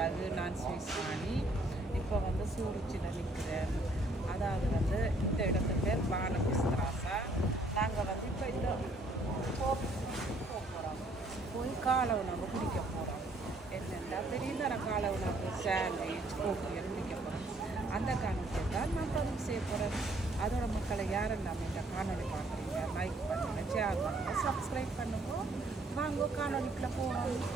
பிறகு நான் ஸ்வீஸ் வாங்கி இப்போ வந்து சூரிச்சில் நிற்கிறேன். அதாவது வந்து இந்த இடத்துக்கு பேர் பானபிஸ்திராசா. நாங்கள் வந்து இப்போ இந்த போக போகிறோம், போய் காலை உணவு குடிக்க போகிறோம். என்னென்னா பெரிய தரம் காலை உணவு சாண்ட்விச் கோப்பி குடிக்க போகிறோம். அந்த காரணத்தை தான் நான் பதிவு செய்ய போகிறேன். அதோட மக்களை யாரெல்லாம் இந்த காணொலி பார்க்குறீங்க, லைக் பண்ணுங்கள், ஷேர் பண்ணுங்கள், சப்ஸ்கிரைப் பண்ணுங்க. வாங்க காணொலிக்குள்ள போகணும்.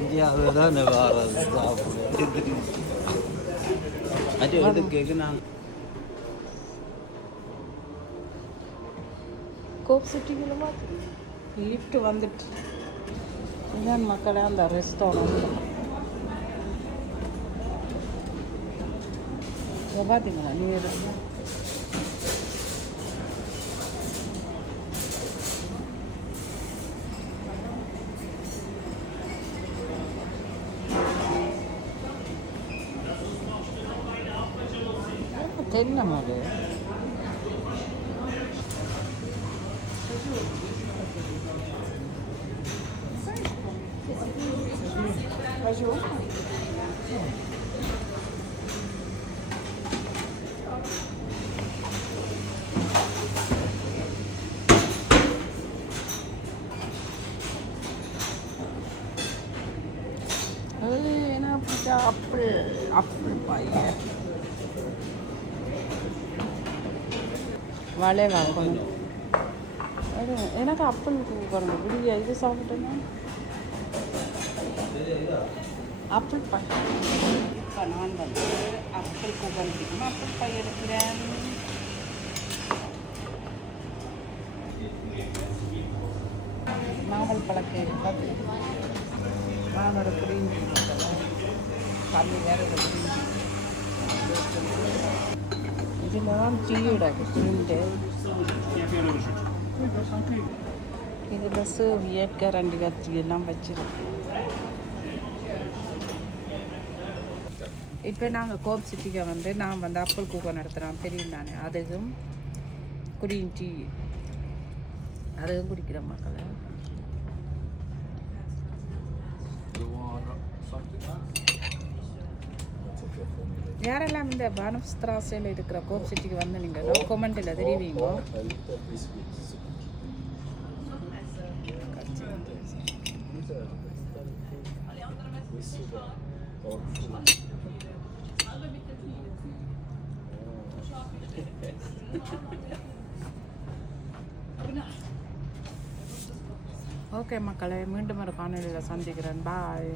இந்தியாவில் தான் கேட்கு நாங்கள் கோப் சிட்டிக்குள்ள பார்த்து லிஃப்ட் வந்துட்டு இதான் மக்களே அந்த ரெஸ்டாரண்ட் இதை பார்த்தீங்களா நீங்கள் தென்னை மாடு என்ன பிடிச்சா அப்பிள் பாய வாழை வாங்கணும். எனக்கு அப்பிள் பாருங்க பிடியா இது சாப்பிட்டேன்னா அப்பிள் பாய். இப்போ நான் வந்து அப்பிள் கூப்பன் பிடிக்குமா அப்பிள் பாய் எடுக்கிறேன். நாவல் பழக்கம் இருக்காது. நான் ஒரு க்ரீம் கம்மி வேறு இதில் தான் டீயோட டீண்டு இதில் சேவியக்க 2 கத்தி எல்லாம் வச்சிருக்கு. இப்போ நாங்கள் கோப் சிட்டிக்கு வந்து நான் வந்து அப்பிள் கூப்பன் நடத்துகிறோம் தெரியும் தானே. அதுக்கும் குடியும் டீ அதுவும் குடிக்கிற மக்களை யாரெல்லாம் இந்த பானபிஸ்திராஸில் இருக்கிற கோப் சிட்டிக்கு வந்து நீங்கள் கமெண்ட்டில் தெரிவிங்க. ஓகே மக்களே, மீண்டும் ஒரு காணொலியில் சந்திக்கிறேன். பாய்.